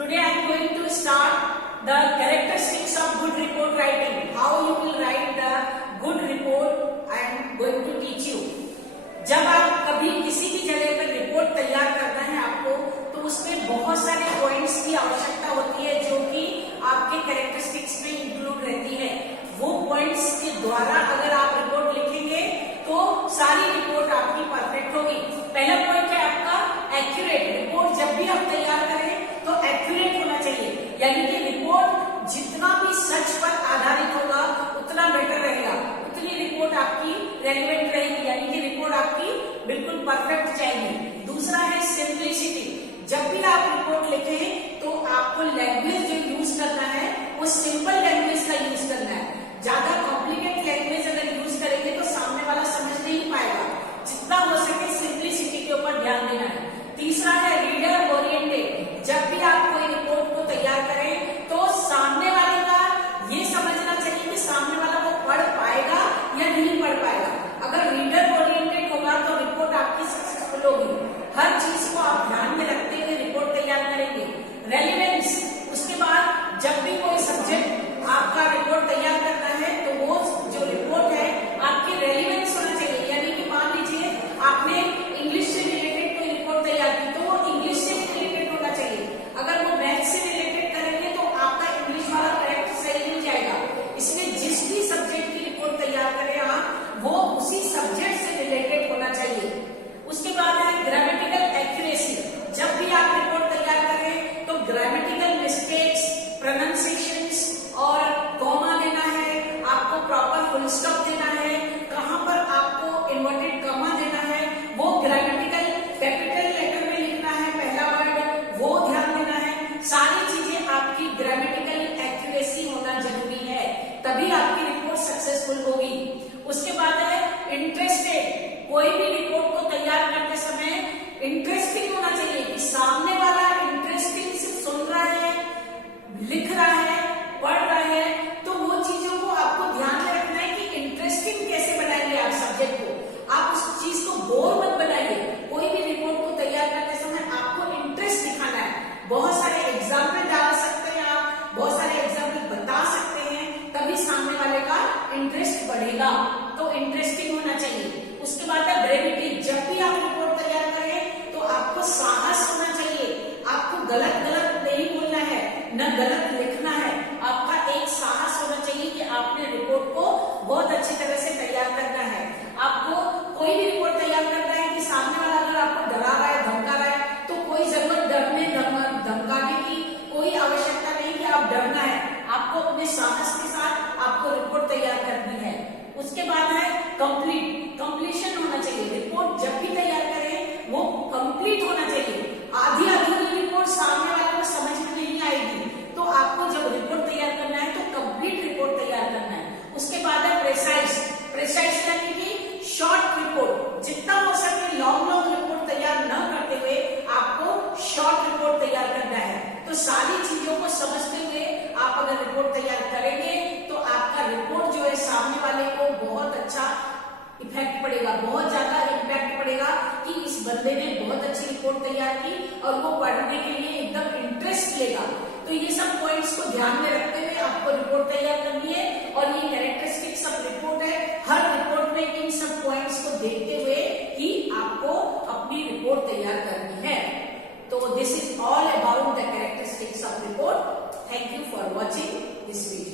Today I am going to start the characteristics of good report writing. How you will write the good report I am going to teach you. जब आप कभी किसी भी जगह पर report तैयार करना है आपको, तो उसमें बहुत सारे पॉइंट्स की आवश्यकता होती है जो कि आपके कैरेक्टरिस्टिक्स में इंक्लूड रहती है। वो पॉइंट्स के द्वारा अगर आप रिपोर्ट लिखेंगे तो सारी रिपोर्ट आपकी परफेक्ट होगी। पहला पॉइंट है आपका एक्यूरेट। रिपोर्ट जब भी आप तैयार करें तो एक्यूरेट होना चाहिए, यानी कि रिपोर्ट जितना भी सच पर आधारित होगा उतना बेटर रहेगा, उतनी रिपोर्ट आपकी रेलिवेंट रहेगी, यानी कि रिपोर्ट आपकी बिल्कुल परफेक्ट जाएगी। दूसरा है सिंप्लिसिटी। जब भी आप रिपोर्ट लिखें तो आपको लैंग्वेज जो यूज करना है वो सिंपल लैंग्वेज का यूज करना है। ज्यादा कॉम्प्लिकेट लैंग्वेज अगर यूज करेंगे तो सामने वाला समझ नहीं पाएगा। जितना हो सके सिंप्लिसिटी के ऊपर ध्यान देना है। तीसरा है रीडर ओरिएंटेड। जब भी आप कोई रिपोर्ट को तैयार करें तो सामने वाले का ये समझना चाहिए कि सामने वाला वो पढ़ पाएगा या नहीं पढ़ पाएगा। अगर रीडर ओरिएंटेड होगा तो रिपोर्ट आपकी सक्सेसफुल होगी। हर चीज को आप ध्यान में रखते हुए रिपोर्ट तैयार करेंगे। रेलिवेंस, उसके बाद जब भी कोई सब्जेक्ट आपका रिपोर्ट तैयार करना है तो वो जो रिपोर्ट है आपकी रेलिवेंस होना चाहिए, यानी कि मान लीजिए आपने इंग्लिश से रिलेटेड कोई रिपोर्ट तैयार की तो वो इंग्लिश से रिलेटेड होना चाहिए। अगर वो मैथ से रिलेटेड करेंगे तो आपका इंग्लिश वाला करेक्ट सही नहीं जाएगा। इसलिए जिस भी सब्जेक्ट की रिपोर्ट तैयार करें आप वो उसी सब्जेक्ट से रिलेटेड होना चाहिए। उसके बाद है ग्रामेटिकल एक्यूरेसी। जब भी आप रिपोर्ट तैयार करें तो ग्रामेटिकल मिस्टेक्स, प्रोनाउंसिएशंस और कॉमा देना है, आपको प्रॉपर फुल स्टॉप देना है, कहां पर आपको इन्वर्टेड कॉमा देना है, वो ग्रामेटिकल कैपिटल लेटर में लिखना है पहला वर्ड, वो ध्यान देना है। सारी चीजें आपकी ग्रामेटिकल एक्यूरेसी होना जरूरी है, तभी आपकी रिपोर्ट सक्सेसफुल होगी। उसके बाद है इंटरेस्टेड। कोई भी रिपोर्ट को तैयार करते समय इंटरेस्टिंग होना चाहिए कि सामने वाला इंटरेस्टिंग सिर्फ सुन रहा है, लिख रहा है, पढ़ रहा है, तो वो चीजों को आपको ध्यान में रखना है कि इंटरेस्टिंग कैसे बनाएंगे आप सब्जेक्ट को। आप उस चीज को बोर मत बनाइए। कोई भी रिपोर्ट को तैयार करते समय आपको इंटरेस्ट दिखाना है। बहुत सारे एग्जाम्पल डाल सकते हैं आप, बहुत सारे एग्जाम्पल बता सकते हैं, तभी सामने वाले का इंटरेस्ट बढ़ेगा। तो इंटरेस्टिंग होना चाहिए। उसके बाद है ब्रेविटी। जब भी आप रिपोर्ट तैयार करें तो आपको साहस होना चाहिए। आपको गलत गलत नहीं बोलना है, न गलत लिखना है। आपका एक साहस होना चाहिए कि आपने रिपोर्ट को बहुत अच्छी तरह से तैयार करना है। आपको कोई भी रिपोर्ट तैयार करना है कि सामने वाला अगर आपको डरा रहा है, धमका रहा है, तो कोई जरूरत डरने धमकाने की कोई आवश्यकता नहीं कि आप डरना है। आपको अपने साहस के साथ आपको रिपोर्ट तैयार करनी है। उसके बाद है कंप्लीशन होना चाहिए। रिपोर्ट जब भी तैयार करें वो कंप्लीट होना चाहिए। आधी अधूरी रिपोर्ट सामने वाले को समझ में नहीं आएगी। तो आपको जब रिपोर्ट तैयार करना है तो कंप्लीट रिपोर्ट तैयार करना है। उसके बाद है प्रेसाइज यानी कि शॉर्ट रिपोर्ट। जितना हो सके लॉन्ग रिपोर्ट तैयार न करते हुए आपको शॉर्ट रिपोर्ट तैयार करना है। तो सारी चीजों को समझते हुए आप अगर रिपोर्ट तैयार करेंगे तो आपका रिपोर्ट जो है सामने वाले को बहुत अच्छा इफेक्ट पड़ेगा, बहुत ज्यादा इम्पैक्ट पड़ेगा कि इस बंदे ने बहुत अच्छी रिपोर्ट तैयार की और वो पढ़ने के लिए एकदम इंटरेस्ट लेगा। तो ये सब पॉइंट्स को ध्यान में रखते हुए आपको रिपोर्ट तैयार करनी है और ये कैरेक्टरिस्टिक्स ऑफ रिपोर्ट है। हर रिपोर्ट में इन सब पॉइंट्स को देखते हुए ही आपको अपनी रिपोर्ट तैयार करनी है। तो this is all about the characteristics of report. Thank you for watching this video.